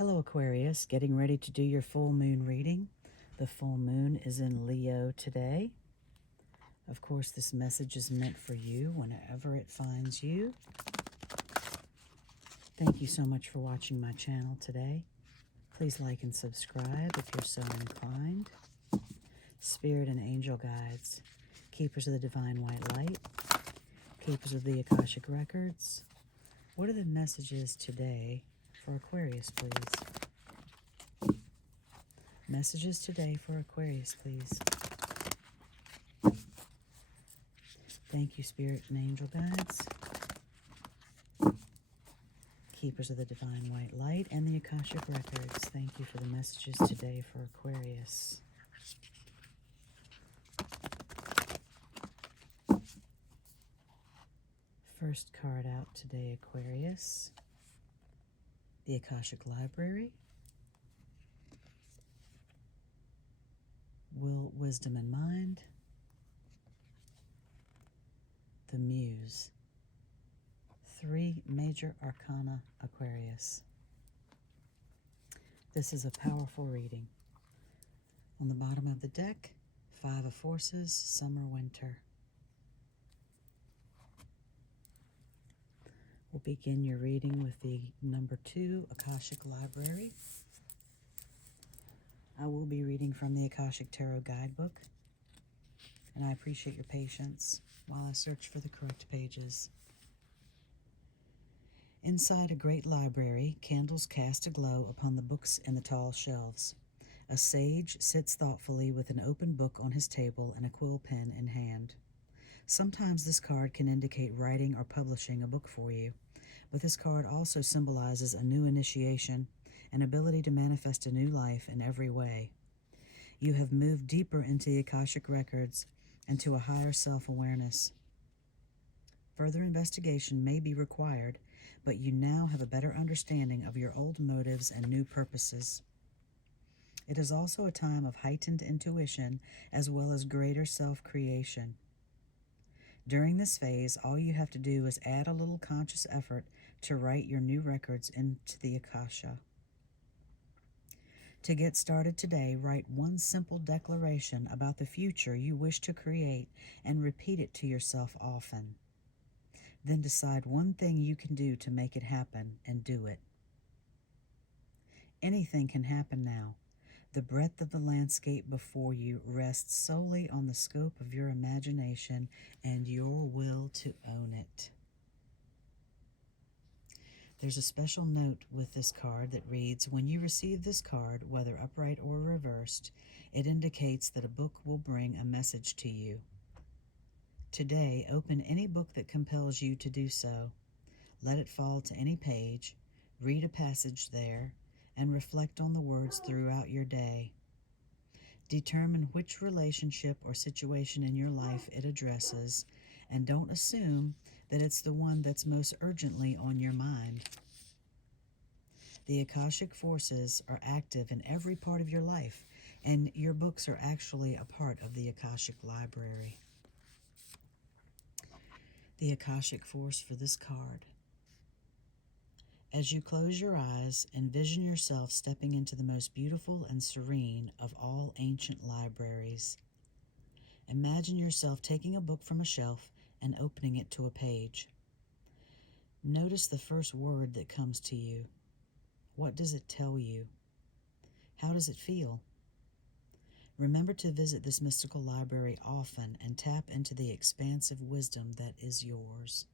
Hello Aquarius, getting ready to do your full moon reading. The full moon is in Leo today. Of course, this message is meant for you whenever it finds you. Thank you so much for watching my channel today. Please like and subscribe if you're so inclined. Spirit and angel guides, keepers of the divine white light, keepers of the Akashic records. What are the messages today for Aquarius, please? Messages today for Aquarius, please. Thank you, Spirit and Angel Guides, keepers of the divine white light, and the Akashic records. Thank you for the messages today for Aquarius. First card out today, Aquarius. The Akashic Library. Will, Wisdom, and Mind. The Muse. 3 major arcana, Aquarius. This is a powerful reading. On the bottom of the deck, 5 of Forces, Summer, Winter. We'll begin your reading with the number 2 Akashic Library. I will be reading from the Akashic Tarot Guidebook, and I appreciate your patience while I search for the correct pages. Inside a great library, candles cast a glow upon the books in the tall shelves. A sage sits thoughtfully with an open book on his table and a quill pen in hand. Sometimes this card can indicate writing or publishing a book for you, but this card also symbolizes a new initiation, an ability to manifest a new life in every way. You have moved deeper into the Akashic records and to a higher self-awareness. Further investigation may be required, but you now have a better understanding of your old motives and new purposes. It is also a time of heightened intuition as well as greater self-creation. During this phase, all you have to do is add a little conscious effort to write your new records into the Akasha. To get started today, write one simple declaration about the future you wish to create and repeat it to yourself often. Then decide one thing you can do to make it happen and do it. Anything can happen now. The breadth of the landscape before you rests solely on the scope of your imagination and your will to own it. There's a special note with this card that reads, when you receive this card, whether upright or reversed, it indicates that a book will bring a message to you. Today, open any book that compels you to do so. Let it fall to any page, read a passage there, and reflect on the words throughout your day. Determine which relationship or situation in your life it addresses, and don't assume that it's the one that's most urgently on your mind. The Akashic forces are active in every part of your life, and your books are actually a part of the Akashic Library. The Akashic force for this card. As you close your eyes, envision yourself stepping into the most beautiful and serene of all ancient libraries. Imagine yourself taking a book from a shelf and opening it to a page. Notice the first word that comes to you. What does it tell you? How does it feel? Remember to visit this mystical library often and tap into the expansive wisdom that is yours.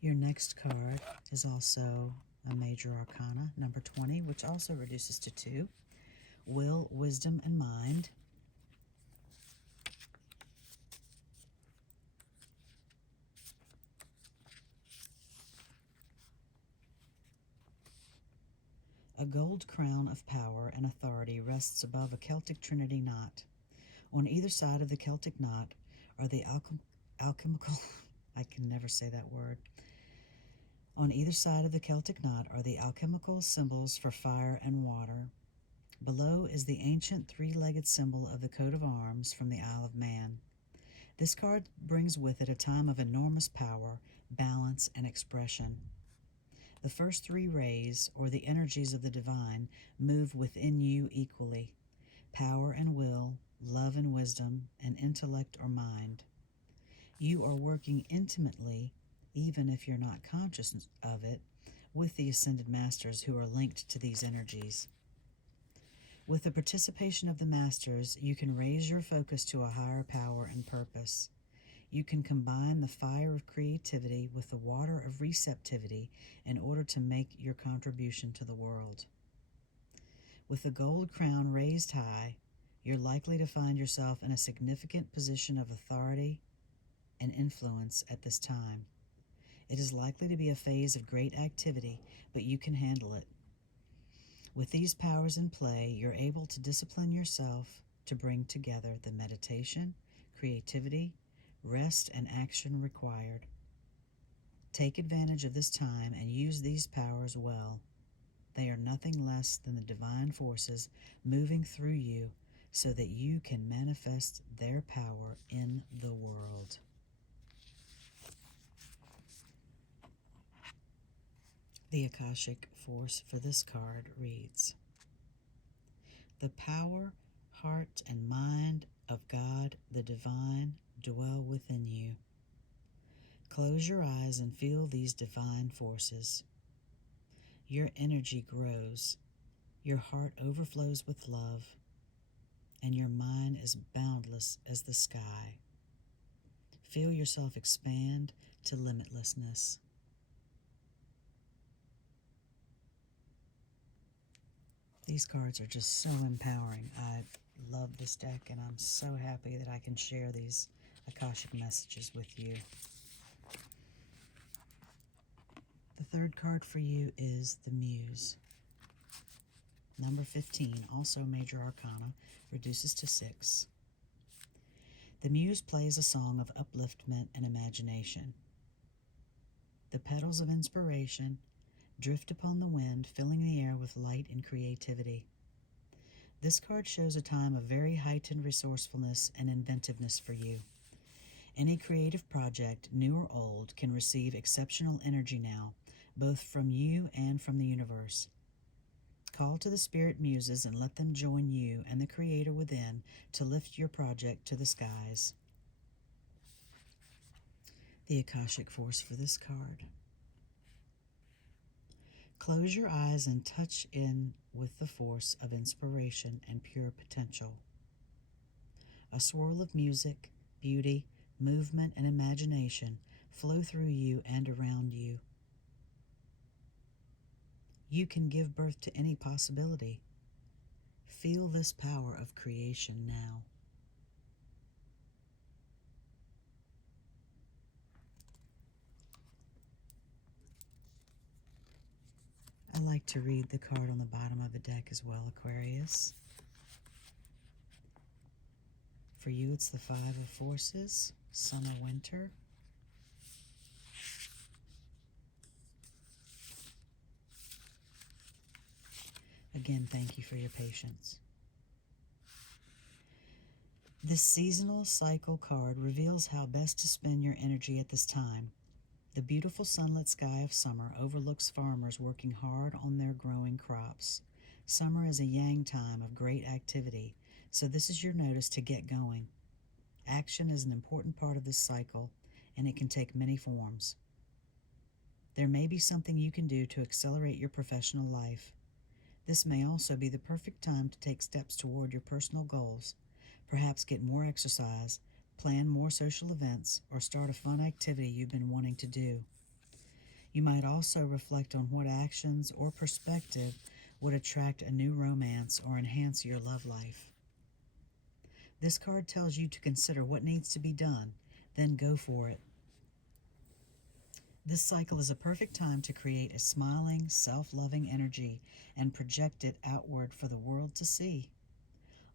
Your next card is also a major arcana, number 20, which also reduces to 2. Will, Wisdom, and Mind. A gold crown of power and authority rests above a Celtic Trinity knot. On either side of the Celtic knot are the alchemical I can never say that word. On either side of the Celtic knot are the alchemical symbols for fire and water. Below is the ancient three-legged symbol of the coat of arms from the Isle of Man. This card brings with it a time of enormous power, balance, and expression. The first three rays, or the energies of the divine, move within you equally: power and will, love and wisdom, and intellect or mind. You are working intimately, even if you're not conscious of it, with the Ascended Masters who are linked to these energies. With the participation of the Masters, you can raise your focus to a higher power and purpose. You can combine the fire of creativity with the water of receptivity in order to make your contribution to the world. With the gold crown raised high, you're likely to find yourself in a significant position of authority and influence at this time. It is likely to be a phase of great activity, but you can handle it. With these powers in play, you're able to discipline yourself to bring together the meditation, creativity, rest, and action required. Take advantage of this time and use these powers well. They are nothing less than the divine forces moving through you so that you can manifest their power in the world. The Akashic force for this card reads, "The power, heart, and mind of God the Divine dwell within you. Close your eyes and feel these divine forces. Your energy grows, your heart overflows with love, and your mind is boundless as the sky. Feel yourself expand to limitlessness." These cards are just so empowering. I love this deck, and I'm so happy that I can share these Akashic messages with you. The third card for you is the Muse. Number 15, also major arcana, reduces to 6. The Muse plays a song of upliftment and imagination. The petals of inspiration drift upon the wind, filling the air with light and creativity. This card shows a time of very heightened resourcefulness and inventiveness for you. Any creative project, new or old, can receive exceptional energy now, both from you and from the universe. Call to the spirit muses and let them join you and the Creator within to lift your project to the skies. The Akashic force for this card. Close your eyes and touch in with the force of inspiration and pure potential. A swirl of music, beauty, movement, and imagination flow through you and around you. You can give birth to any possibility. Feel this power of creation now. I like to read the card on the bottom of the deck as well, Aquarius. For you, it's the Five of Forces, Summer, Winter. Again, thank you for your patience. This seasonal cycle card reveals how best to spend your energy at this time. The beautiful sunlit sky of summer overlooks farmers working hard on their growing crops. Summer is a yang time of great activity, so this is your notice to get going. Action is an important part of this cycle, and it can take many forms. There may be something you can do to accelerate your professional life. This may also be the perfect time to take steps toward your personal goals, perhaps get more exercise, plan more social events, or start a fun activity you've been wanting to do. You might also reflect on what actions or perspective would attract a new romance or enhance your love life. This card tells you to consider what needs to be done, then go for it. This cycle is a perfect time to create a smiling, self-loving energy and project it outward for the world to see.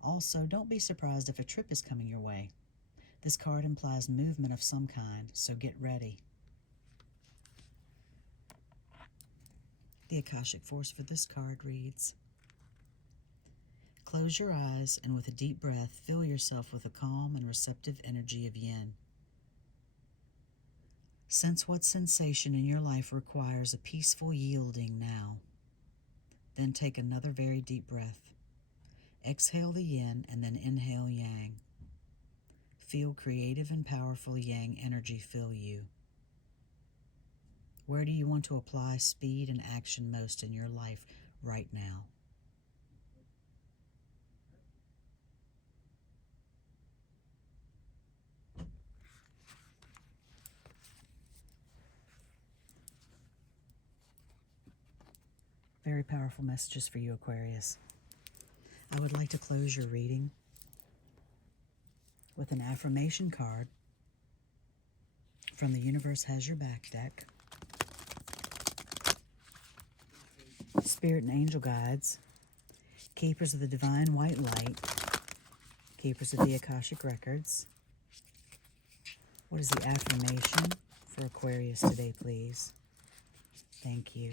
Also, don't be surprised if a trip is coming your way. This card implies movement of some kind, so get ready. The Akashic force for this card reads, Close your eyes and with a deep breath, fill yourself with a calm and receptive energy of yin. Sense what sensation in your life requires a peaceful yielding now. Then take another very deep breath. Exhale the yin and then inhale yang. Feel creative and powerful yang energy fill you. Where do you want to apply speed and action most in your life right now? Very powerful messages for you, Aquarius. I would like to close your reading with an affirmation card from the Universe Has Your Back deck. Spirit and angel guides, keepers of the divine white light, keepers of the Akashic records. What is the affirmation for Aquarius today, please? Thank you.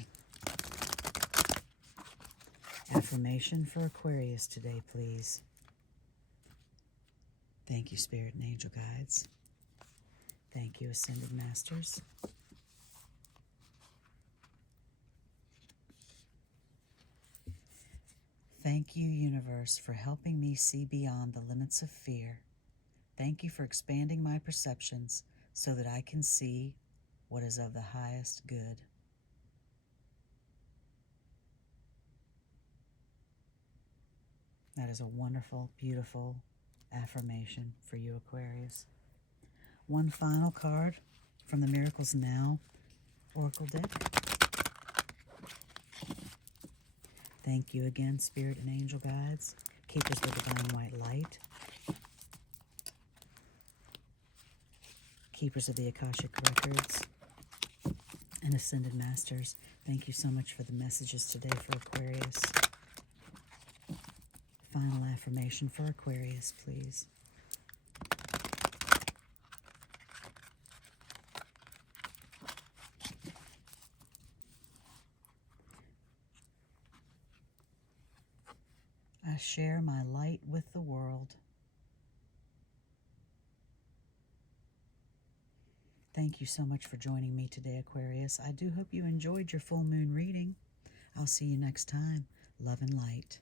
Affirmation for Aquarius today, please. Thank you, Spirit and angel guides. Thank you, Ascended Masters. Thank you, Universe, for helping me see beyond the limits of fear. Thank you for expanding my perceptions so that I can see what is of the highest good. That is a wonderful, beautiful affirmation for you, Aquarius. One final card from the Miracles Now Oracle deck. Thank you again, Spirit and angel guides, keepers of the divine white light, keepers of the Akashic records, and Ascended Masters. Thank you so much for the messages today for Aquarius. Final affirmation for Aquarius, please. I share my light with the world. Thank you so much for joining me today, Aquarius. I do hope you enjoyed your full moon reading. I'll see you next time. Love and light.